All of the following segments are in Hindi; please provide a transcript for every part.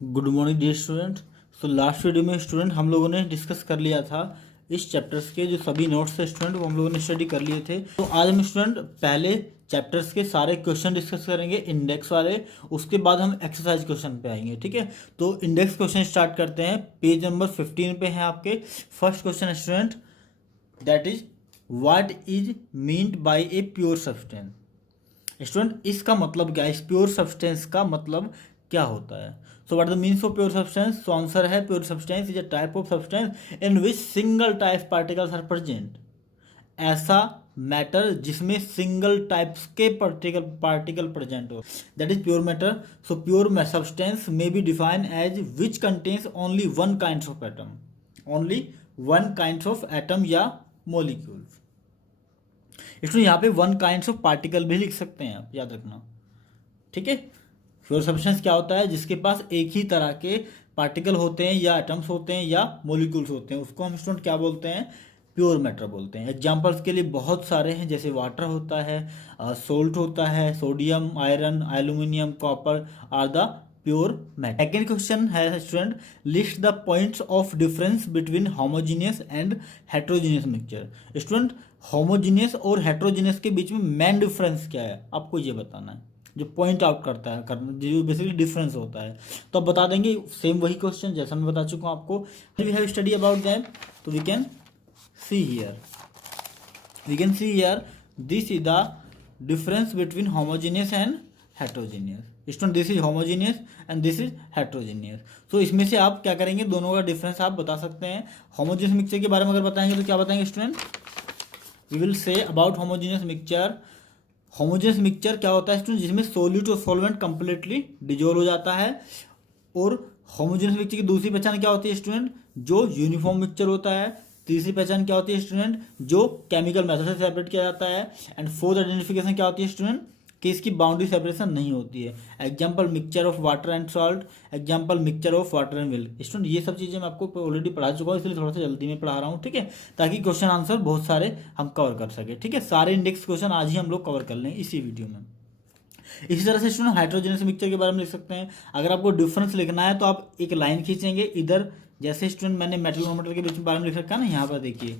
Good morning dear student. So last video में स्टूडेंट हम लोगों ने डिस्कस कर लिया था इस चैप्टर्स के जो सभी नोट्स थे स्टूडेंट वो हम लोगों ने स्टडी कर लिए थे। तो आज हम स्टूडेंट पहले चैप्टर्स के सारे क्वेश्चन डिस्कस करेंगे इंडेक्स वाले, उसके बाद हम एक्सरसाइज क्वेश्चन पे आएंगे। ठीक है, तो इंडेक्स क्वेश्चन स्टार्ट करते हैं। पेज नंबर 15 पे है आपके। First question student that is what is meant by a pure substance. Student इसका मतलब क्या है, इस प्योर सब्सटेंस का मतलब क्या होता है। So what the means of pure substance. So answer है pure substance is a type of substance in which single type particles are present. ऐसा मैटर जिसमें सिंगल टाइप्स के पार्टिकल प्रेजेंट हो, that is pure matter. So pure substance may be define as which contains only one kind of atom, only one kind of atom या मोलिक्यूल। इसलिए यहाँ पे वन काइंड ऑफ पार्टिकल भी लिख सकते हैं आप, याद रखना। ठीक है, प्योर सब्सटेंस क्या होता है, जिसके पास एक ही तरह के पार्टिकल होते हैं या एटम्स होते हैं या मोलिक्यूल्स होते हैं, उसको हम स्टूडेंट क्या बोलते हैं, प्योर मैटर बोलते हैं। एग्जांपल्स के लिए बहुत सारे हैं, जैसे वाटर होता है, सोल्ट होता है, sodium, iron, aluminium, copper are the pure matter. Second question है student list the points of difference between homogeneous and heterogeneous mixture. Student homogeneous और हेट्रोजीनियस के बीच में मेन डिफरेंस क्या है, आपको ये बताना है, जो पॉइंट आउट करता है, जो बेसिकली डिफरेंस होता है। तो आप बता देंगे, सेम वही क्वेश्चन जैसा मैं बता चुका हूँ आपको। We have study about that, तो we can see here this is the difference between homogeneous and heterogeneous. Student this is homogeneous and this is heterogeneous. तो इसमें से आप क्या करेंगे, दोनों का डिफरेंस आप बता सकते हैं। होमोजीनियस मिक्सचर के बारे में अगर बताएंगे तो क्या बताएंगे student, we will say about homogeneous mixture. Homogeneous mixture क्या होता है स्टूडेंट, जिसमें सोल्यूट और सॉल्वेंट कंप्लीटली डिजोल्व हो जाता है। और होमोजेनियस मिक्सचर की दूसरी पहचान क्या होती है स्टूडेंट, जो यूनिफॉर्म मिक्सचर होता है। तीसरी पहचान क्या होती है स्टूडेंट, जो केमिकल मेथड से सेपरेट किया जाता है। एंड फोर्थ आइडेंटिफिकेशन क्या होती है स्टूडेंट, कि इसकी बाउंड्री सेपरेशन नहीं होती है। Example mixture of water and salt, example mixture of water and milk. Student ये सब चीज़ें मैं आपको ऑलरेडी पढ़ा चुका हूँ, इसलिए थोड़ा सा जल्दी में पढ़ा रहा हूँ। ठीक है, ताकि क्वेश्चन आंसर बहुत सारे हम कवर कर सके। ठीक है, सारे इंडेक्स क्वेश्चन आज ही हम लोग कवर कर लें इसी वीडियो में। इसी तरह से स्टूडेंट हाइड्रोजनस मिक्सचर के बारे में लिख सकते हैं। अगर आपको डिफरेंस लिखना है तो आप एक लाइन खींचेंगे इधर, जैसे स्टूडेंट मैंने मेटल नॉन मेटल के बीच में बारे में लिख रखा है ना, यहाँ पर देखिए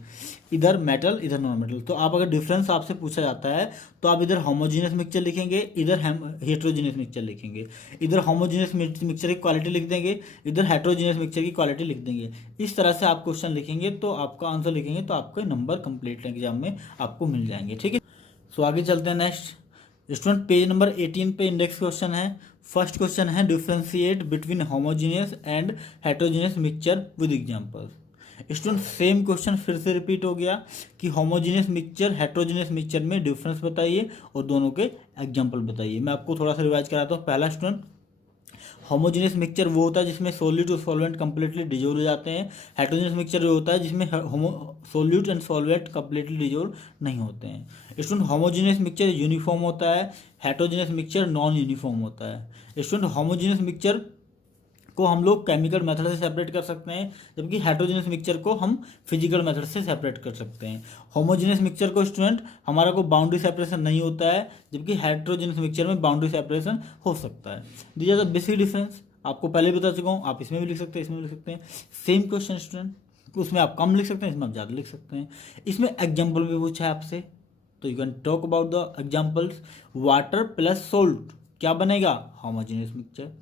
इधर मेटल इधर नॉन मेटल। तो आप अगर डिफरेंस आपसे पूछा जाता है तो आप इधर होमोजीनियस मिक्सचर लिखेंगे, इधर हेट्रोजीनियस मिक्सचर लिखेंगे। इधर होमोजीनियस मिक्सचर की क्वालिटी लिख देंगे, इधर हेट्रोजीनियस मिक्सचर की क्वालिटी लिख देंगे। इस तरह से आप क्वेश्चन लिखेंगे तो आपका आंसर लिखेंगे तो आपके नंबर कंप्लीट एग्जाम में आपको मिल जाएंगे। ठीक है, सो आगे चलते हैं नेक्स्ट। स्टूडेंट पेज नंबर 18 पे इंडेक्स क्वेश्चन है। फर्स्ट क्वेश्चन है differentiate between homogeneous and heterogeneous mixture with examples. Student same question फिर से रिपीट हो गया कि होमोजीनियस मिक्सचर हेट्रोजीनियस मिक्सचर में डिफरेंस बताइए और दोनों के एग्जांपल बताइए। मैं आपको थोड़ा सा रिवाइज कराता हूँ। पहला स्टूडेंट, होमोजीनियस मिक्सचर वो होता है जिसमें सोल्यूट और सॉल्वेंट कंप्लीटली डिजोल्व हो जाते हैं। हेट्रोजीनियस मिक्सचर वो होता है जिसमें solute and solvent completely dissolve नहीं होते हैं। स्टूडेंट होमोजीनियस मिक्सचर यूनिफॉर्म होता है, हेट्रोजीनियस मिक्सचर नॉन यूनिफॉर्म होता है। स्टूडेंट होमोजीनियस मिक्सचर को हम लोग केमिकल मेथड से सेपरेट कर सकते हैं, जबकि हेट्रोजीनियस मिक्सचर को हम फिजिकल मेथड से सेपरेट कर सकते हैं। होमोजीनियस मिक्सचर को स्टूडेंट हमारा को बाउंड्री सेपरेशन नहीं होता है, जबकि हेट्रोजीनियस मिक्सचर में बाउंड्री सेपरेशन हो सकता है। These are the basic difference, आपको पहले बता चुका हूँ। आप इसमें भी लिख सकते हैं, इसमें भी लिख सकते हैं। सेम क्वेश्चन स्टूडेंट, उसमें आप कम लिख सकते हैं, इसमें आप ज़्यादा लिख सकते हैं। इसमें एग्जाम्पल भी पूछा है आपसे, तो you can talk about the examples. Water plus salt क्या बनेगा, homogeneous mixture.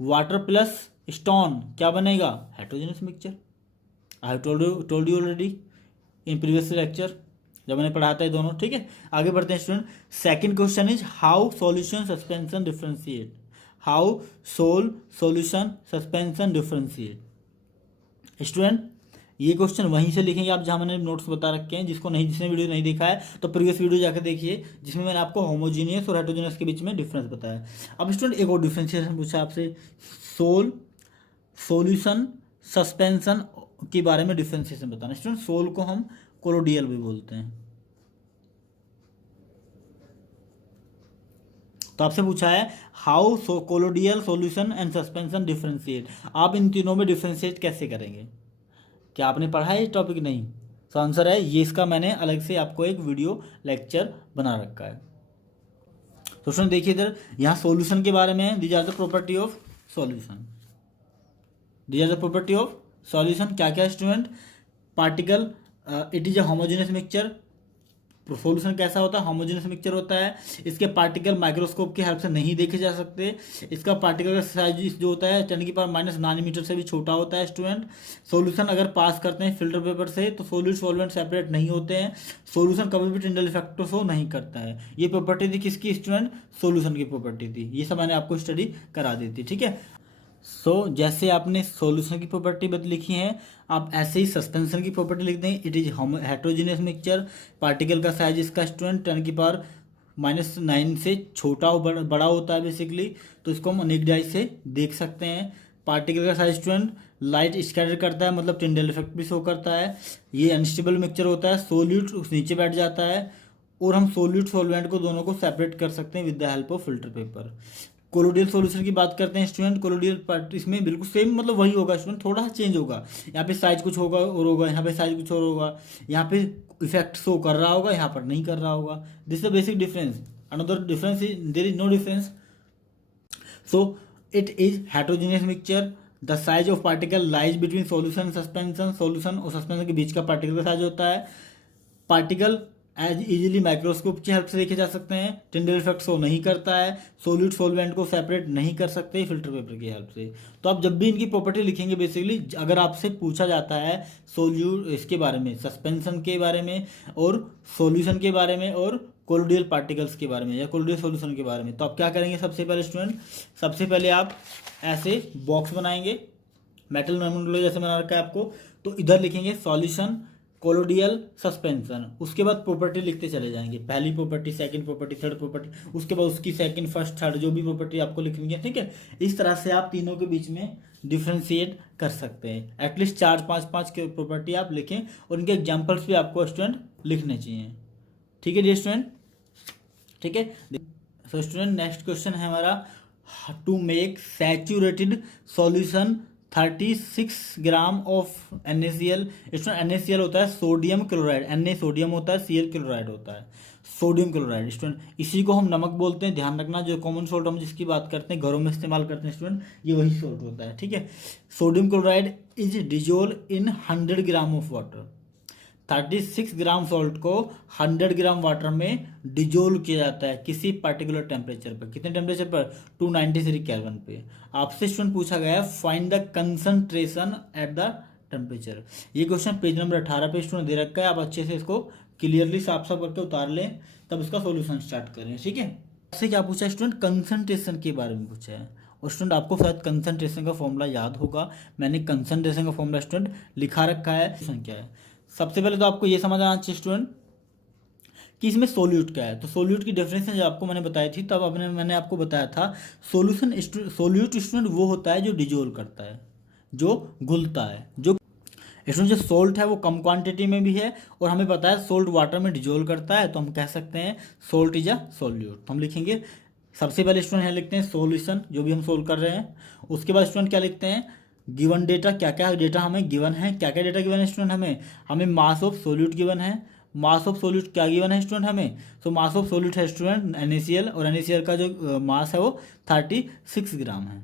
Water plus stone क्या बनेगा, heterogeneous mixture. I have told you already in previous lecture, जब मैंने पढ़ाया था ये दोनों। ठीक है, आगे बढ़ते हैं student. Second question is how solution suspension differentiate. How solution suspension differentiate. Student ये क्वेश्चन वहीं से लिखेंगे आप जहां मैंने नोट्स बता रखे हैं। जिसने वीडियो नहीं देखा है तो प्रीवियस वीडियो जाकर देखिए, जिसमें मैंने आपको होमोजीनियस और हेट्रोजीनियस के बीच में डिफरेंस बताया। अब स्टूडेंट एक और डिफरेंशिएशन पूछा आपसे, सॉल्यूशन सस्पेंशन के बारे में डिफरेंशिएशन बताना। स्टूडेंट सोल को हम कोलोडियल भी बोलते हैं। तो आपसे पूछा है how colloidal solution and suspension differentiate. आप इन तीनों में डिफरेंशिएट कैसे करेंगे, क्या आपने पढ़ा है ये टॉपिक, नहीं? तो आंसर है ये, इसका मैंने अलग से आपको एक वीडियो लेक्चर बना रखा है। तो स्टूडेंट देखिए इधर, यहाँ सॉल्यूशन के बारे में, these are the property of solution. These are the property of solution. क्या क्या student? Particle, it is a homogeneous mixture. Solution कैसा होता है? होमोजेनियस मिक्सचर होता है। इसके पार्टिकल माइक्रोस्कोप की हेल्प से नहीं देखे जा सकते। इसका पार्टिकल का साइज जो होता है 10⁻⁻�9 से भी छोटा होता है स्टूडेंट। सॉल्यूशन अगर पास करते हैं फिल्टर पेपर से तो सॉल्यूट सॉल्वेंट सेपरेट नहीं होते हैं। सॉल्यूशन कभी भी टिंडल इफेक्ट शो नहीं करता है। ये प्रॉपर्टी थी किसकी स्टूडेंट? सॉल्यूशन की प्रॉपर्टी थी। ये सब मैंने आपको स्टडी करा दी थी, ठीक है। जैसे आपने सॉल्यूशन की प्रॉपर्टी लिखी है, आप ऐसे ही सस्पेंशन की प्रॉपर्टी लिख दें। It is heterogeneous mixture, particle का साइज इसका स्टूडेंट 10⁻⁹ से छोटा और बड़ा होता है बेसिकली, तो इसको हम अनेक डाई से देख सकते हैं। पार्टिकल का साइज स्टूडेंट लाइट स्कैटर करता है, मतलब टिंडल इफेक्ट भी शो करता है। ये अनस्टेबल मिक्सचर होता है, सोल्यूट उस नीचे बैठ जाता है, और हम सोल्यूट सॉल्वेंट को दोनों को सेपरेट कर सकते हैं with the help of filter paper. Colloidal solution की बात करते हैं स्टूडेंट। कोलोडियल पार्ट इसमें बिल्कुल सेम, मतलब वही होगा स्टूडेंट, थोड़ा सा चेंज होगा। यहाँ पे साइज कुछ होगा और होगा, यहाँ पे साइज कुछ और होगा, यहाँ पे इफेक्ट शो कर रहा होगा, यहाँ पर नहीं कर रहा होगा। This the basic difference. Another difference is there is no difference. So it is heterogeneous mixture. The size of particle lies between solution suspension. Solution और सस्पेंशन के बीच का पार्टिकल का साइज होता है। पार्टिकल एज इजीली माइक्रोस्कोप की हेल्प से देखे जा सकते हैं। टिंडल इफेक्ट शो नहीं करता है। सोल्यूट सॉल्वेंट को सेपरेट नहीं कर सकते फिल्टर पेपर की हेल्प से। तो आप जब भी इनकी प्रॉपर्टी लिखेंगे बेसिकली, अगर आपसे पूछा जाता है सोल्यूट इसके बारे में, सस्पेंशन के बारे में और सॉल्यूशन के बारे में और कोलोडियल पार्टिकल्स के बारे में या कोलोडियल सॉल्यूशन के बारे में, तो आप क्या करेंगे? सबसे पहले स्टूडेंट, सबसे पहले आप ऐसे बॉक्स बनाएंगे, मेटल नोमेनक्लेचर जैसे बना रखा है आपको। तो इधर लिखेंगे सॉल्यूशन, कोलोडियल, सस्पेंशन। उसके बाद प्रॉपर्टी लिखते चले जाएंगे, पहली property, second property, third property, उसके बाद उसकी सेकंड, फर्स्ट, थर्ड, जो भी प्रॉपर्टी आपको लिखनी है, ठीक है। इस तरह से आप तीनों के बीच में डिफ्रेंशिएट कर सकते हैं। एटलीस्ट 4-5 के प्रॉपर्टी आप लिखें और उनके एग्जाम्पल्स भी आपको स्टूडेंट लिखने चाहिए, ठीक है जी स्टूडेंट, ठीक है। सो स्टूडेंट नेक्स्ट क्वेश्चन है हमारा, to make saturated solution 36 gram of NaCl। इसमें NaCl होता है सोडियम क्लोराइड, Na सोडियम होता है, Cl क्लोराइड होता है, सोडियम क्लोराइड स्टूडेंट। इसी को हम नमक बोलते हैं, ध्यान रखना। जो कॉमन सॉल्ट हम जिसकी बात करते हैं, घरों में इस्तेमाल करते हैं स्टूडेंट, ये वही सॉल्ट होता है, ठीक है। Sodium chloride is dissolve in 100 gram of water. 36 gram salt को 100 ग्राम वाटर में डिजोल्व किया जाता है किसी पर्टिकुलर टेम्परेचर पर। कितने टेम्परेचर पर? 293 केल्विन पे। आपसे स्टूडेंट पूछा गया है find the concentration at the temperature. ये क्वेश्चन पेज नंबर 18 पे स्टूडेंट दे रखा है। आप अच्छे से इसको क्लियरली साफ साफ करके उतार लें, तब इसका सोल्यूशन स्टार्ट करें, ठीक है। आपसे क्या पूछा है स्टूडेंट? कंसंट्रेशन के बारे में पूछा है। और स्टूडेंट आपको शायद कंसंट्रेशन का फॉर्मूला याद होगा, मैंने कंसंट्रेशन का फॉर्मूला स्टूडेंट लिखा रखा है। क्या है? सबसे पहले तो आपको ये समझ आना चाहिए स्टूडेंट कि इसमें सोल्यूट क्या है। तो सोल्यूट की डेफिनेशन जो आपको मैंने बताई थी, तब मैंने आपको बताया था सोल्यूशन सोल्यूट स्टूडेंट वो होता है जो डिजोल्व करता है, जो घुलता है। जो स्टूडेंट जो सोल्ट है वो कम क्वांटिटी में भी है, और हमें पता है सोल्ट वाटर में डिजोल्व करता है, तो हम कह सकते हैं सोल्ट इज अ सोल्यूट। तो हम लिखेंगे सबसे पहले स्टूडेंट है लिखते हैं सोल्यूशन, जो भी हम सोल्व कर रहे हैं। उसके बाद स्टूडेंट क्या लिखते हैं? गिवन डेटा, क्या क्या डेटा हमें गिवन है, क्या क्या डेटा गिवन है स्टूडेंट हमें मास ऑफ सोल्यूट गिवन है। मास ऑफ सोल्यूट क्या गिवन है स्टूडेंट हमें? तो मास ऑफ सोल्यूट है स्टूडेंट NaCl, और NaCl का जो मास है वो 36 ग्राम है।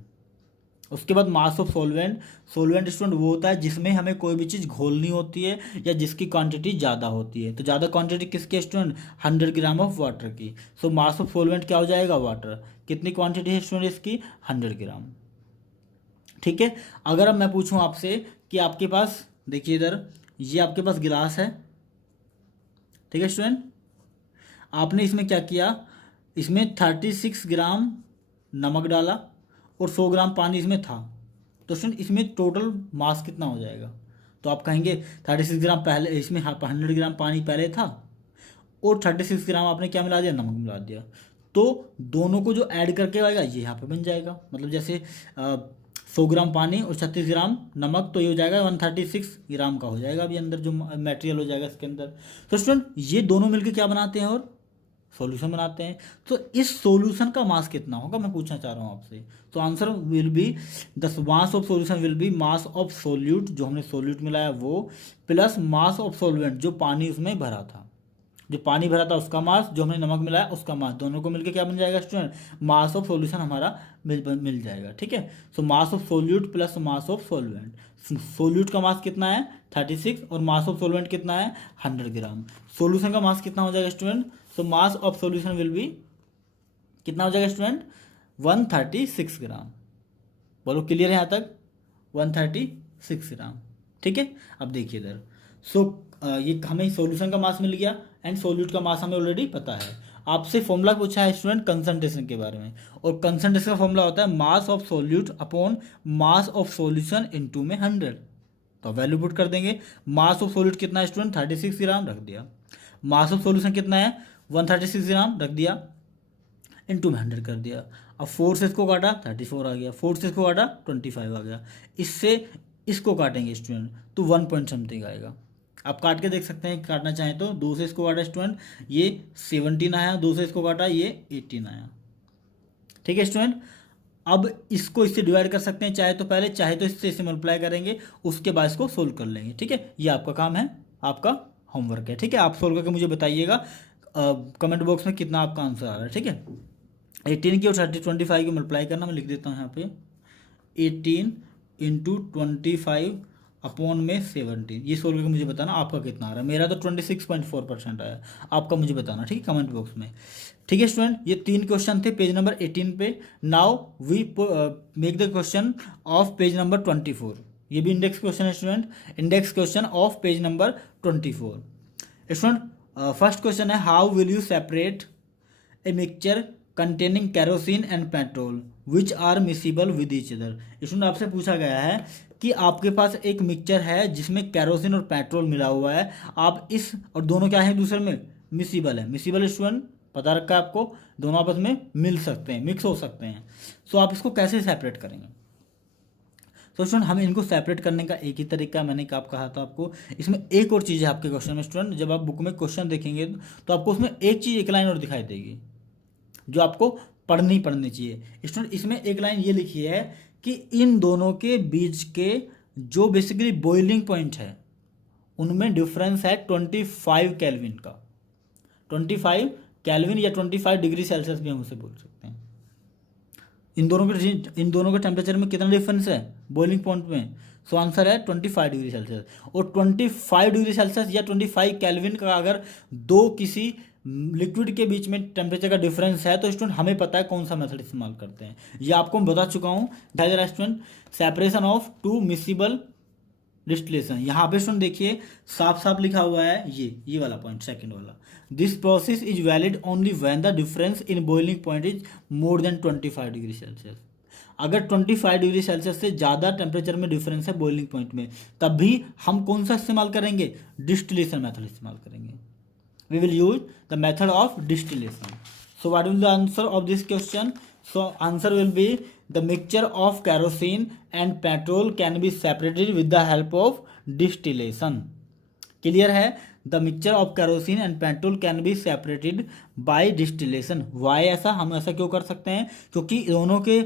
उसके बाद mass of solvent, solvent student वो होता है जिसमें हमें कोई भी चीज़ घोलनी होती है या जिसकी क्वांटिटी ज़्यादा होती है। तो ज़्यादा क्वांटिटी किसकी स्टूडेंट? 100 ग्राम ऑफ वाटर की। सो मास ऑफ सोलवेंट क्या हो जाएगा? वाटर। कितनी क्वांटिटी है स्टूडेंट इसकी? 100 ग्राम, ठीक है। अगर अब मैं पूछूं आपसे कि आपके पास देखिए इधर, ये आपके पास गिलास है, ठीक है स्टूडेंट। आपने इसमें क्या किया? इसमें 36 ग्राम नमक डाला और 100 ग्राम पानी इसमें था। तो स्टूडेंट इसमें टोटल मास कितना हो जाएगा? तो आप कहेंगे 36 ग्राम पहले, इसमें 100 ग्राम पानी पहले था और 36 ग्राम आपने क्या मिला दिया? नमक मिला दिया। तो दोनों को जो ऐड करके आएगा ये यहाँ पे बन जाएगा, मतलब जैसे 100 ग्राम पानी और 36 ग्राम नमक, तो ये हो जाएगा 136 ग्राम का हो जाएगा अभी अंदर जो मटेरियल हो जाएगा इसके अंदर। तो स्टूडेंट ये दोनों मिलकर क्या बनाते हैं? और सॉल्यूशन बनाते हैं। तो इस सॉल्यूशन का मास कितना होगा मैं पूछना चाह रहा हूँ आपसे। तो answer will be the mass of solution will be mass of solute, जो हमने सोल्यूट मिलाया वो, प्लस मास ऑफ सॉल्वेंट, जो पानी उसमें भरा था। जो पानी भरा था उसका मास, जो हमने नमक मिलाया उसका मास, दोनों को मिलकर क्या बन जाएगा स्टूडेंट, मास ऑफ सॉल्यूशन हमारा मिल जाएगा। ठीक है, so mass of solute plus mass of solvent. Solute का मास कितना है 36 और मास ऑफ सॉल्वेंट कितना है 100 ग्राम। सॉल्यूशन का मास कितना हो जाएगा student, so mass of solution will be कितना हो जाएगा स्टूडेंट 136 ग्राम। बोलो क्लियर है यहाँ तक, 136 ग्राम। ठीक है, अब देखिए इधर, सो ये हमें सॉल्यूशन का मास मिल गया एंड सोल्यूट का मास हमें ऑलरेडी पता है। आपसे फॉर्मूला पूछा है स्टूडेंट कंसंट्रेशन के बारे में, और कंसंट्रेशन का फॉर्मूला होता है मास of solute upon mass of solution into में 100। तो वैल्यू पुट कर देंगे, मास ऑफ सोल्यूट कितना है स्टूडेंट 36 ग्राम रख दिया, मास ऑफ सॉल्यूशन कितना है 136 ग्राम रख दिया, इनटू में 100 कर दिया। अब 4 से इसको काटा 34 आ गया, 4 से इसको काटा 25 आ गया, इससे इसको काटेंगे स्टूडेंट तो 1 पॉइंट समथिंग आएगा। आप काट के देख सकते हैं, काटना चाहें तो 2 से इसको काटा स्टूडेंट ये 17 आया, 2 से इसको काटा ये 18 आया। ठीक है स्टूडेंट, अब इसको इससे डिवाइड कर सकते हैं चाहे तो पहले, चाहे तो इससे मल्टीप्लाई करेंगे, उसके बाद इसको सोल्व कर लेंगे। ठीक है, ये आपका काम है, आपका होमवर्क है। ठीक है, आप सोल्व करके मुझे बताइएगा कमेंट बॉक्स में कितना आपका आंसर आ रहा है। ठीक है, 18 की और 25 की मल्टीप्लाई करना, मैं लिख देता हूँ यहाँ पे 18 इंटू 25 अपॉन में 17, ये सोल्व करके मुझे बताना आपका कितना आ रहा है। मेरा तो 26.4% आया, आपका मुझे बताना। ठीक है, कमेंट बॉक्स में। ठीक है स्टूडेंट, ये 3 क्वेश्चन थे पेज नंबर 18 पे। Now we make the question of page number 24। ये भी इंडेक्स क्वेश्चन है student, index question of page number 24। Student first question है, how will you separate a mixture containing kerosene and petrol which are miscible with each other. Student आपसे पूछा गया है कि आपके पास एक मिक्सचर है जिसमें कैरोसिन और पेट्रोल मिला हुआ है, आप इस और दोनों क्या है दूसरे में मिसिबल है। मिसिबल स्टूडेंट पता रखा है आपको, दोनों आपस में मिल सकते हैं, मिक्स हो सकते हैं। सो आप इसको कैसे सेपरेट करेंगे। तो स्टूडेंट हमें इनको सेपरेट करने का एक ही तरीका मैंने आप कहा था आपको। इसमें एक और चीज़ है आपके क्वेश्चन में स्टूडेंट, जब आप बुक में क्वेश्चन देखेंगे तो आपको उसमें एक चीज़ एक लाइन और दिखाई देगी जो आपको पढ़नी चाहिए। स्टूडेंट इसमें एक लाइन ये लिखी है कि इन दोनों के बीच के जो बेसिकली बॉइलिंग पॉइंट है उनमें डिफरेंस है 25 केल्विन का। 25 केल्विन या 25 डिग्री सेल्सियस भी हम उसे बोल सकते हैं। इन दोनों के टेम्परेचर में कितना डिफरेंस है बॉइलिंग पॉइंट में, सो आंसर है 25 डिग्री सेल्सियस। और 25 डिग्री सेल्सियस या 25 केल्विन का अगर दो किसी लिक्विड के बीच में टेम्परेचर का डिफरेंस है तो स्टूडेंट हमें पता है कौन सा मेथड इस्तेमाल करते हैं। ये आपको मैं बता चुका हूँ। Student separation of 2 miscible distillation, यहाँ पे स्टूडेंट देखिए साफ साफ लिखा हुआ है ये वाला पॉइंट सेकंड वाला, this process is valid only when the difference in boiling point is more than 25 degree Celsius. अगर 25 डिग्री सेल्सियस से ज़्यादा टेम्परेचर में डिफरेंस है बॉइलिंग पॉइंट में, तब भी हम कौन सा इस्तेमाल करेंगे, डिस्टिलेशन मेथड इस्तेमाल करेंगे। We will use the method of distillation. So what will be the answer of this question? So answer will be the mixture of kerosene and petrol can be separated with the help of distillation. Clear है? The mixture of kerosene and petrol can be separated by distillation. Why ऐसा, हम ऐसा क्यों कर सकते हैं, क्योंकि दोनों के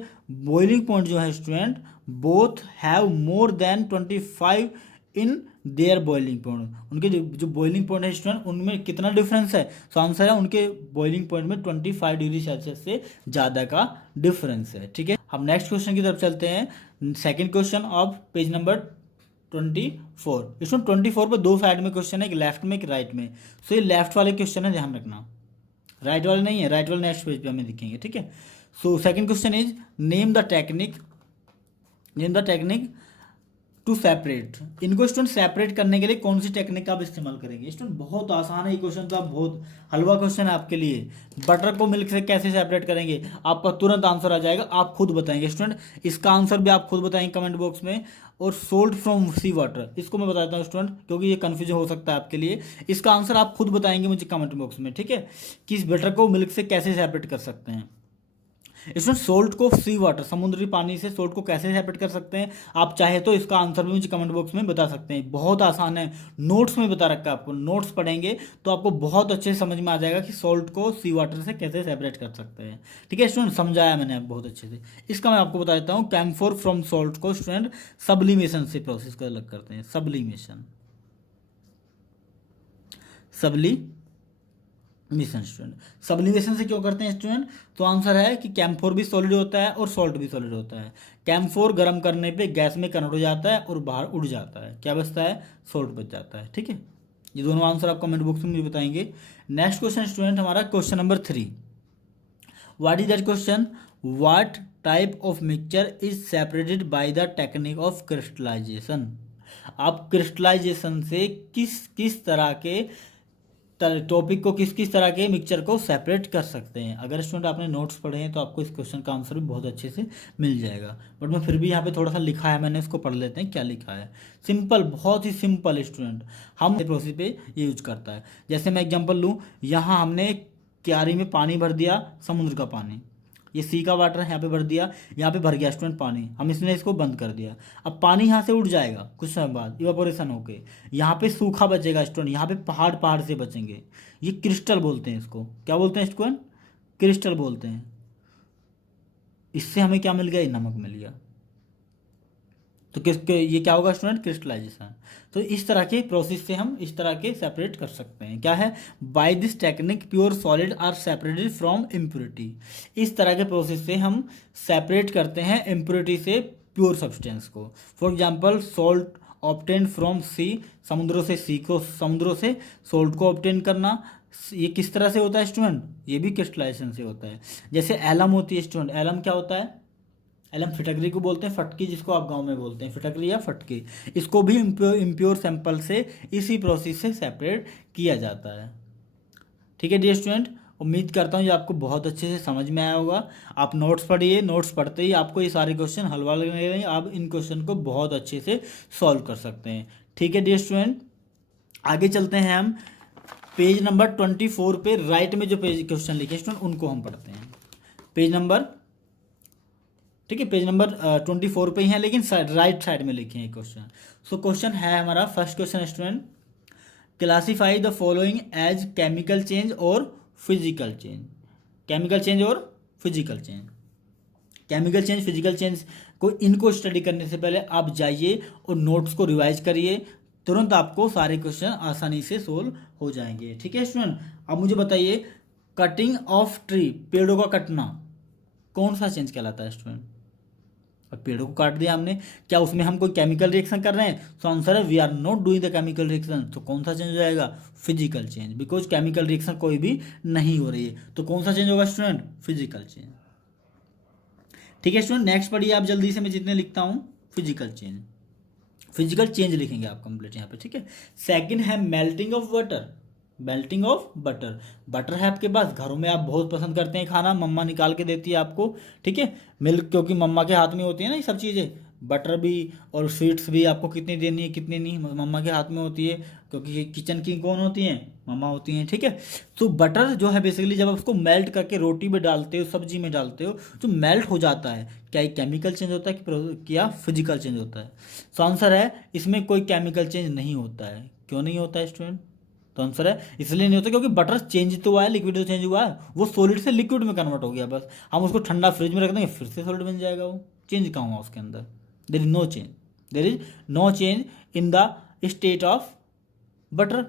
boiling point जो है student both have more than 25 in their boiling point. उनके जो बॉइलिंग पॉइंट है स्टूडेंट उनमें कितना डिफरेंस है, सो आंसर है उनके बॉइलिंग पॉइंट में 25 डिग्री सेल्सियस से ज़्यादा का डिफरेंस है। ठीक है, हम नेक्स्ट क्वेश्चन की तरफ चलते हैं। Second question of page number 24। इसमें 24 पर 2 साइड में क्वेश्चन है, एक लेफ्ट में एक राइट में। सो ये लेफ्ट वाले क्वेश्चन है, ध्यान रखना, राइट वाले नहीं है, राइट वाले नेक्स्ट पेज पे हमें दिखेंगे। ठीक है, so second question is name the technique to separate. इनको स्टूडेंट सेपरेट करने के लिए कौन सी टेक्निक का आप इस्तेमाल करेंगे। स्टूडेंट बहुत आसान है ये क्वेश्चन, तो आप बहुत हलवा क्वेश्चन है आपके लिए। बटर को मिल्क से कैसे सेपरेट करेंगे, आपका तुरंत आंसर आ जाएगा, आप खुद बताएंगे स्टूडेंट, इसका आंसर भी आप खुद बताएंगे कमेंट बॉक्स में। और सोल्ट फ्रॉम सी वाटर, इसको मैं बताता हूँ स्टूडेंट क्योंकि ये कन्फ्यूजन हो सकता है आपके लिए। इसका आंसर आप खुद बताएंगे मुझे कमेंट बॉक्स में। ठीक है, कि इस बटर को मिल्क से कैसे सेपरेट कर सकते हैं। इसमें सोल्ट को सी वाटर, समुद्री पानी से सोल्ट को कैसे सेपरेट कर सकते हैं, आप चाहे तो इसका आंसर भी मुझे कमेंट बॉक्स में बता सकते हैं। बहुत आसान है, नोट्स में बता रखा है आपको, नोट्स पढ़ेंगे तो आपको बहुत अच्छे से समझ में आ जाएगा कि सोल्ट को सी वाटर से कैसे सेपरेट कर सकते हैं। ठीक है स्टूडेंट, समझाया मैंने आप बहुत अच्छे से। इसका मैं आपको बता देता हूँ, कैम्फोर फ्रॉम सोल्ट को स्टूडेंट सब्लिमेशन से प्रोसेस को अलग करते हैं। Mission student. सब्लिमेशन से क्यों करते हैं स्टूडेंट? तो आंसर है कि कैम्फोर भी सॉलिड होता है और सॉल्ट भी सॉलिड होता है। कैम्फोर गर्म करने पे गैस में कन्वर्ट हो जाता है और बाहर उड़ जाता है, क्या बचता है? सॉल्ट बच जाता है। ठीक है, ये दोनों आंसर आप कमेंट बॉक्स में भी बताएंगे। नेक्स्ट क्वेश्चन स्टूडेंट हमारा question number 3। What is that question? What type of mixture is separated by the technique of crystallisation? आप क्रिस्टलाइजेशन से किस किस तरह के टॉपिक को, किस किस तरह के मिक्सचर को सेपरेट कर सकते हैं? अगर स्टूडेंट आपने नोट्स पढ़े हैं तो आपको इस क्वेश्चन का आंसर भी बहुत अच्छे से मिल जाएगा, बट मैं फिर भी यहाँ पे थोड़ा सा लिखा है मैंने, इसको पढ़ लेते हैं क्या लिखा है। सिंपल, बहुत ही सिंपल स्टूडेंट, हम प्रोसेस पे ये यूज करता है। जैसे मैं एग्जांपल लूँ, यहाँ हमने क्यारी में पानी भर दिया, समुद्र का पानी, ये सी का वाटर है, यहाँ पे भर दिया, यहाँ पे भर गया स्टूडेंट पानी, हम इसने इसको बंद कर दिया। अब पानी यहाँ से उड़ जाएगा कुछ समय बाद इवापोरेशन होके, यहाँ पे सूखा बचेगा स्टूडेंट, यहाँ पे पहाड़ पहाड़ से बचेंगे। ये क्रिस्टल बोलते हैं, इसको क्या बोलते हैं स्टूडेंट? क्रिस्टल बोलते हैं। इससे हमें क्या मिल गया? नमक मिल गया। तो ये क्या होगा स्टूडेंट? क्रिस्टलाइजेशन। तो इस तरह के प्रोसेस से हम इस तरह के सेपरेट कर सकते हैं। क्या है? By this technique pure solid are separated from impurity. इस तरह के प्रोसेस से हम सेपरेट करते हैं इम्प्योरिटी से प्योर सब्सटेंस को। For example salt obtain from sea, समुद्रों से सी को, समुद्रों से सॉल्ट को ऑब्टेन करना, ये किस तरह से होता है स्टूडेंट? ये भी क्रिस्टलाइजेशन से होता है। जैसे एलम होती है स्टूडेंट, एलम क्या होता है? एलम फिटकरी को बोलते हैं, फटकी जिसको आप गांव में बोलते हैं, फिटकरी या फटकी। इसको भी इम्प्योर सैंपल से इसी प्रोसेस से सेपरेट किया जाता है। ठीक है डियर स्टूडेंट, उम्मीद करता हूँ ये आपको बहुत अच्छे से समझ में आया होगा। आप नोट्स पढ़िए, नोट्स पढ़ते ही आपको ये सारे क्वेश्चन हलवा लगने लगेंगे, आप इन क्वेश्चन को बहुत अच्छे से सॉल्व कर सकते हैं। ठीक है डियर स्टूडेंट, आगे चलते हैं हम पेज नंबर 24 पे राइट में जो पेज क्वेश्चन लिखे स्टूडेंट उनको हम पढ़ते हैं। पेज नंबर, ठीक है, पेज नंबर 24 पे ही है, लेकिन राइट साइड में लिखे हैं क्वेश्चन। सो क्वेश्चन है हमारा, first question student, classify the following as chemical change और फिजिकल चेंज। केमिकल चेंज और physical change, chemical change, physical change को, इनको स्टडी करने से पहले आप जाइए और नोट्स को रिवाइज करिए, तुरंत आपको सारे क्वेश्चन आसानी से सोल्व हो जाएंगे। ठीक है स्टूडेंट, अब मुझे बताइए, कटिंग ऑफ ट्री, पेड़ों का कटना, कौन सा चेंज कहलाता है स्टूडेंट? और पेड़ों को काट दिया हमने, क्या उसमें हम कोई केमिकल रिएक्शन कर रहे हैं? तो आंसर है we are not doing the chemical reaction. तो कौन सा चेंज हो जाएगा? Physical change, because chemical reaction कोई भी नहीं हो रही है। तो कौन सा चेंज होगा स्टूडेंट? Physical change. ठीक है स्टूडेंट, नेक्स्ट पढ़िए आप जल्दी से, मैं जितने लिखता हूँ। फिजिकल चेंज, फिजिकल चेंज लिखेंगे आप कंप्लीट यहाँ पे। ठीक है, सेकंड है melting of water, melting of butter. Butter है आपके पास, घरों में आप बहुत पसंद करते हैं खाना, मम्मा निकाल के देती है आपको। ठीक है, मिल्क, क्योंकि मम्मा के हाथ में होती है ना ये सब चीज़ें, बटर भी और स्वीट्स भी आपको कितनी देनी है कितनी नहीं, मम्मा के हाथ में होती है, क्योंकि किचन की कौन होती हैं? मम्मा होती हैं। ठीक है, तो बटर जो है बेसिकली जब आप उसको मेल्ट करके रोटी में डालते हो, सब्जी में डालते हो, तो मेल्ट हो जाता है। क्या ये केमिकल चेंज होता है कि या फिजिकल चेंज होता है? तो आंसर है इसमें कोई केमिकल चेंज नहीं होता है। क्यों नहीं होता है स्टूडेंट? तो आंसर है इसलिए नहीं होता क्योंकि बटर चेंज तो हुआ है, लिक्विड तो चेंज हुआ है, वो सॉलिड से लिक्विड में कन्वर्ट हो गया। बस हम उसको ठंडा फ्रिज में रख देंगे, फिर से सॉलिड बन जाएगा। वो चेंज कहाँ हुआ उसके अंदर? There is no change, there is no change in the state of butter.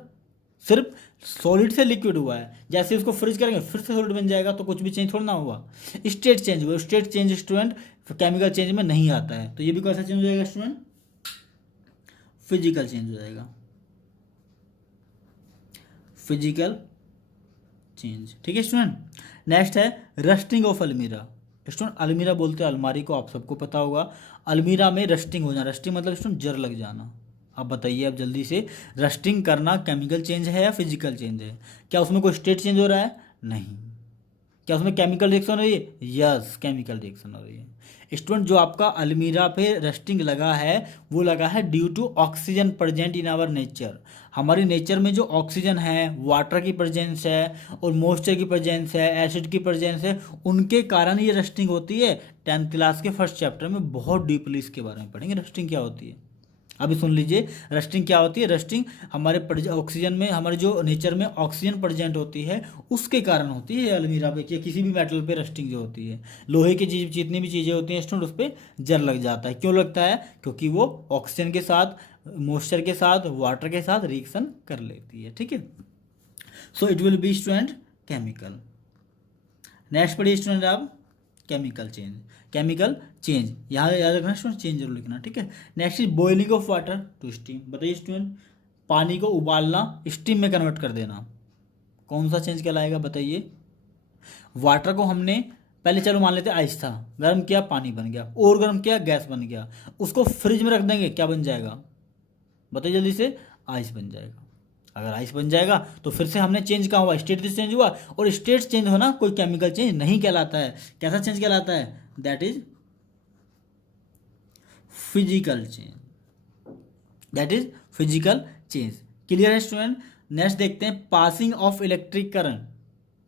सिर्फ सॉलिड से लिक्विड हुआ है, जैसे उसको फ्रिज करेंगे फिर से सॉलिड बन जाएगा, तो कुछ भी चेंज थोड़ा ना हुआ, स्टेट चेंज हुआ। State change student chemical change में नहीं आता है। तो ये भी कैसा चेंज हो जाएगा स्टूडेंट? फिजिकल चेंज हो जाएगा, फिजिकल चेंज। ठीक है स्टूडेंट, नेक्स्ट है रस्टिंग ऑफ अलमीरा। स्टूडेंट अलमीरा बोलते हैं अलमारी को, आप सबको पता होगा। अलमीरा में रस्टिंग हो जाना, रस्टिंग मतलब स्टूडेंट जर लग जाना। आप बताइए आप जल्दी से, रस्टिंग करना केमिकल चेंज है या फिजिकल चेंज है? क्या उसमें कोई स्टेट चेंज हो रहा है? नहीं। क्या उसमें केमिकल रिएक्शन हो रही है? यस, केमिकल रिएक्शन हो रही है। स्टूडेंट जो आपका अलमीरा पे रस्टिंग लगा है, वो लगा है due to oxygen present in our nature. हमारी नेचर में जो ऑक्सीजन है, वाटर की प्रेजेंस है और मॉइस्चर की प्रेजेंस है, एसिड की प्रेजेंस है, उनके कारण ये रस्टिंग होती है। 10th क्लास के फर्स्ट चैप्टर में बहुत डीपली इसके बारे में पढ़ेंगे, रस्टिंग क्या होती है। अभी सुन लीजिए, रस्टिंग क्या होती है। रस्टिंग हमारे ऑक्सीजन में, हमारे जो नेचर में ऑक्सीजन प्रेजेंट होती है उसके कारण होती है। अलमीरा पे या किसी भी मेटल पे रस्टिंग जो होती है, लोहे की जितनी भी चीज़ें होती हैं स्टूडेंट, उस पर जर लग जाता है। क्यों लगता है? क्योंकि वो ऑक्सीजन के साथ, मॉइस्चर के साथ, वाटर के साथ रिएक्शन कर लेती है। ठीक है, so it will be student chemical. Next पढ़िए स्टूडेंट आप, केमिकल चेंज। केमिकल चेंज यहाँ याद रखना स्टूडेंट, चेंज जरूर लिखना, ठीक है। Next is boiling of water to steam. बताइए स्टूडेंट, पानी को उबालना स्टीम में कन्वर्ट कर देना, कौन सा चेंज कहलाएगा बताइए। वाटर को हमने पहले चलो मान लेते आइस था, गर्म किया पानी बन गया, और गर्म किया गैस बन गया, उसको फ्रिज में रख देंगे क्या बन जाएगा बताइए जल्दी से, आइस बन जाएगा। अगर आइस बन जाएगा तो फिर से हमने चेंज कहाँ हुआ, स्टेट चेंज हुआ, और स्टेट चेंज होना कोई केमिकल चेंज नहीं कहलाता है। कैसा चेंज कहलाता है, that is physical change, that is physical change. Clear है स्टूडेंट। नेक्स्ट देखते हैं passing of electric current.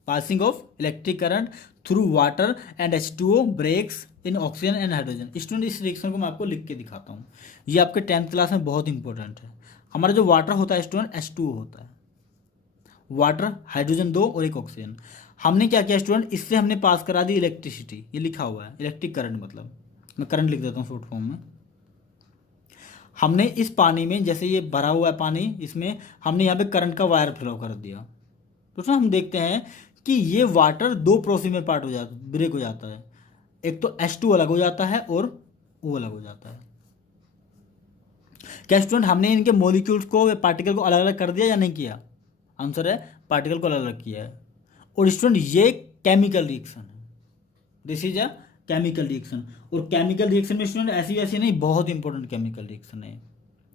Passing of electric current through water and H2O breaks in oxygen and hydrogen. Student इस रिएक्शन को मैं आपको लिख के दिखाता हूँ, ये आपके 10th क्लास में बहुत इंपॉर्टेंट है। हमारा जो वाटर होता है स्टूडेंट H2O होता है, वाटर हाइड्रोजन 2 और एक ऑक्सीजन। हमने क्या किया स्टूडेंट, इससे हमने पास करा दी इलेक्ट्रिसिटी, ये लिखा हुआ है इलेक्ट्रिक करंट, मतलब मैं करंट लिख देता हूँ शॉर्ट फॉर्म में। हमने इस पानी में, जैसे ये भरा हुआ है पानी, इसमें हमने यहाँ पे करंट का वायर फ्लो कर दिया, तो हम देखते हैं कि ये वाटर दो प्रोसेस में पार्ट हो जाता, ब्रेक हो जाता है। एक तो H2 अलग हो जाता है और O अलग हो जाता है। क्या स्टूडेंट हमने इनके मॉलिक्यूल्स को, पार्टिकल को अलग अलग कर दिया या नहीं किया, आंसर है पार्टिकल को अलग अलग किया है। और स्टूडेंट ये केमिकल रिएक्शन है, this is a chemical reaction. और केमिकल रिएक्शन में स्टूडेंट ऐसी वैसी नहीं, बहुत इंपॉर्टेंट केमिकल रिएक्शन है।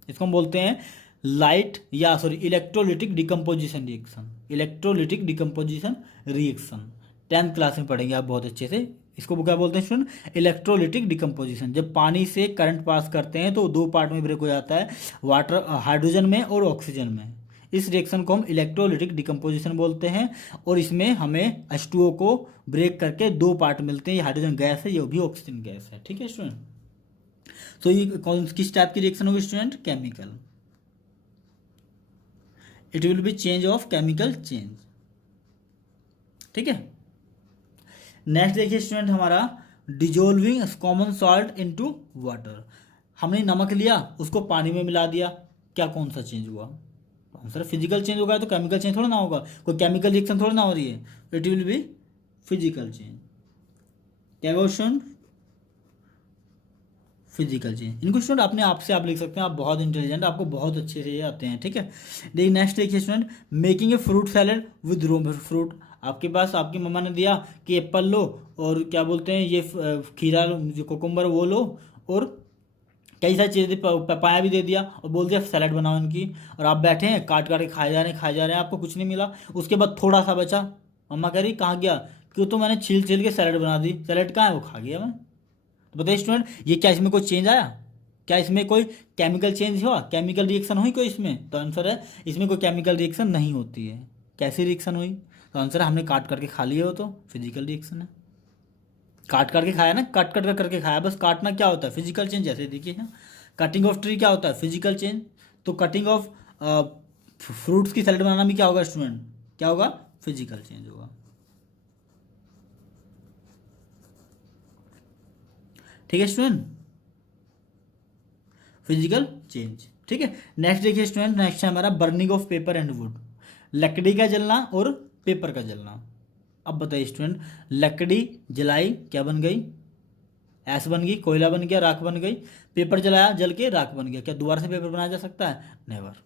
इसको हम बोलते हैं लाइट या sorry electrolytic decomposition reaction. Electrolytic decomposition reaction 10th class में पढ़ेंगे आप बहुत अच्छे से। इसको क्या बोलते हैं स्टूडेंट, इलेक्ट्रोलिटिक डिकम्पोजिशन। जब पानी से करंट पास करते हैं तो दो पार्ट में ब्रेक हो जाता है, वाटर हाइड्रोजन में और ऑक्सीजन में। इस रिएक्शन को हम इलेक्ट्रोलिटिक डिकम्पोजिशन बोलते हैं। और इसमें हमें H2O को ब्रेक करके दो पार्ट मिलते हैं, ये हाइड्रोजन गैस है, ये भी ऑक्सीजन गैस है, ठीक है स्टूडेंट। तो ये कौन किस टाइप की रिएक्शन होगी student, chemical. It will B change of chemical change, ठीक है। नेक्स्ट देखिए स्टूडेंट हमारा dissolving common salt into water. हमने नमक लिया, उसको पानी में मिला दिया, क्या कौन सा चेंज हुआ, आंसर फिजिकल चेंज होगा। तो केमिकल चेंज थोड़ा ना होगा, कोई केमिकल रिएक्शन थोड़ा ना हो रही है, it will B physical change. क्या क्वेश्चन, फिजिकल चेंज। इनको स्टूडेंट अपने आप से आप लिख सकते हैं, आप बहुत इंटेलिजेंट, आपको बहुत अच्छे से ये आते हैं, ठीक है। देखिए नेक्स्ट देखिए student, making a fruit salad with raw fruit. आपके पास आपकी मम्मा ने दिया कि एप्पल लो और क्या बोलते हैं ये खीरा जो कोकुम्बर वो लो, और कई सारी चीज़ें पपाया भी दे दिया, और बोल दिया सैलेड बनाओ इनकी। और आप बैठे हैं काट काट के खाए जा रहे हैं, आपको कुछ नहीं मिला। उसके बाद थोड़ा सा बचा, मम्मा कह रही कहाँ गया, क्यों, तो मैंने छील छील के सैलेड बना दी, सैलेड कहाँ है, वो खा गया मैं। तो बताइए स्टूडेंट ये क्या इसमें कोई चेंज आया, क्या इसमें कोई केमिकल चेंज हुआ, केमिकल रिएक्शन हुई कोई इसमें, तो आंसर है इसमें कोई केमिकल रिएक्शन नहीं होती है। कैसी रिएक्शन हुई, तो आंसर है हमने काट करके खा लिया हो तो फिजिकल रिएक्शन है। काट करके खाया ना, कट कट करके खाया, बस काटना क्या होता है फिजिकल चेंज। जैसे देखिए ना कटिंग ऑफ ट्री क्या होता है फिजिकल चेंज, तो कटिंग ऑफ फ्रूट्स की सैलेड बनाना भी क्या होगा स्टूडेंट, क्या होगा, फिजिकल चेंज होगा, ठीक है स्टूडेंट, फिजिकल चेंज, ठीक है। नेक्स्ट देखिए स्टूडेंट, नेक्स्ट है हमारा burning of paper and would. लकड़ी का जलना और पेपर का जलना। अब बताइए स्टूडेंट, लकड़ी जलाई क्या बन गई, ऐस बन गई, कोयला बन गया, राख बन गई। पेपर जलाया जल के राख बन गया, क्या दोबारा से पेपर बनाया जा सकता है, नेवर।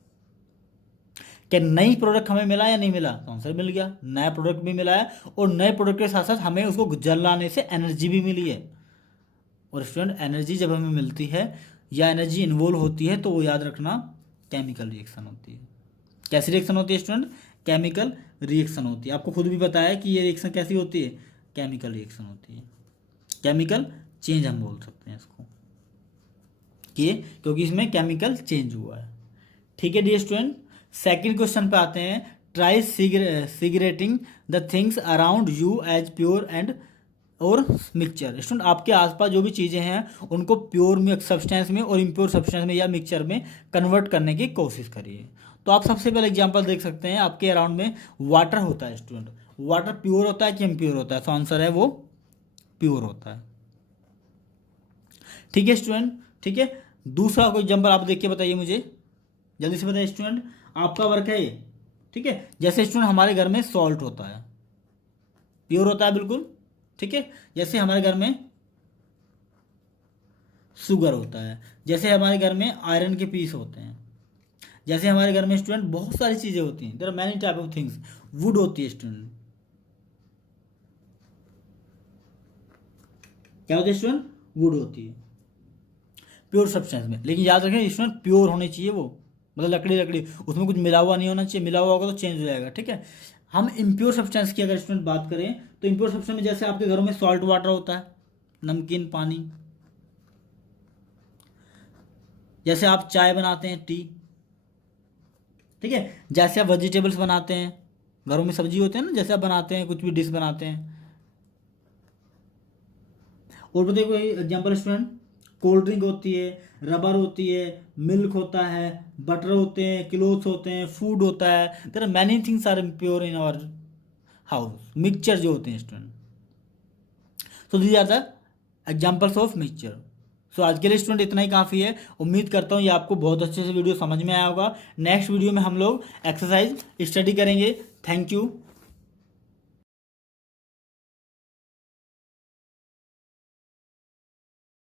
क्या नई प्रोडक्ट हमें मिला या नहीं मिला, तो आंसर मिल गया, नया प्रोडक्ट भी मिला है, और नए प्रोडक्ट के साथ साथ हमें उसको जलाने से एनर्जी भी मिली है। और स्टूडेंट एनर्जी जब हमें मिलती है या एनर्जी इन्वॉल्व होती है तो वो याद रखना केमिकल रिएक्शन होती है। कैसी रिएक्शन होती है स्टूडेंट, केमिकल रिएक्शन होती है। आपको खुद भी पता है कि ये रिएक्शन कैसी होती है, केमिकल रिएक्शन होती है। केमिकल चेंज हम बोल सकते हैं इसको, कि क्योंकि इसमें केमिकल चेंज हुआ है, ठीक है डियर स्टूडेंट। सेकंड क्वेश्चन पे आते हैं, try segregating the things around you as pure and और मिक्सचर। स्टूडेंट आपके आसपास जो भी चीज़ें हैं उनको प्योर सब्सटेंस में और इम्प्योर सब्सटेंस में या मिक्सचर में कन्वर्ट करने की कोशिश करिए। तो आप सबसे पहले एग्जांपल देख सकते हैं, आपके अराउंड में वाटर होता है स्टूडेंट, वाटर प्योर होता है कि इम्प्योर होता है, तो आंसर है वो प्योर होता है, ठीक है स्टूडेंट, ठीक है। दूसरा कोई एग्जाम्पल आप देख के बताइए मुझे, जल्दी से बताइए स्टूडेंट, आपका वर्क है ये, ठीक है। जैसे स्टूडेंट हमारे घर में सॉल्ट होता है, प्योर होता है बिल्कुल, ठीक है। जैसे हमारे घर में शुगर होता है, जैसे हमारे घर में आयरन के पीस होते हैं, जैसे हमारे घर में स्टूडेंट बहुत सारी चीज़ें होती हैं, there are many type of things. Wood होती है स्टूडेंट, क्या होती है स्टूडेंट? वुड होती है प्योर सब्सटेंस में। लेकिन याद रखें स्टूडेंट, प्योर होनी चाहिए वो, मतलब लकड़ी लकड़ी, उसमें कुछ मिला हुआ नहीं होना चाहिए, मिला हुआ होगा तो चेंज हो जाएगा, ठीक है। हम इम्प्योर सब्सटेंस की अगर स्टूडेंट बात करें तो इम्प्योर सब्सटेंस में जैसे आपके घरों में सॉल्ट वाटर होता है, नमकीन पानी, जैसे आप चाय बनाते हैं, टी, ठीक है। जैसे आप वेजिटेबल्स बनाते हैं, घरों में सब्जी होते हैं ना, जैसे आप बनाते हैं कुछ भी डिश बनाते हैं। और बताइए कोई एग्जाम्पल स्टूडेंट? कोल्ड ड्रिंक होती है, रबर होती है, मिल्क होता है, बटर होते हैं, क्लोथ्स होते हैं, फूड होता है, there are many things are pure in our house. Mixture जो होते हैं student, so these are the examples of mixture. सो आज के लिए स्टूडेंट इतना ही काफ़ी है। उम्मीद करता हूँ ये आपको बहुत अच्छे से वीडियो समझ में आया होगा। नेक्स्ट वीडियो में हम लोग एक्सरसाइज स्टडी करेंगे। Thank you.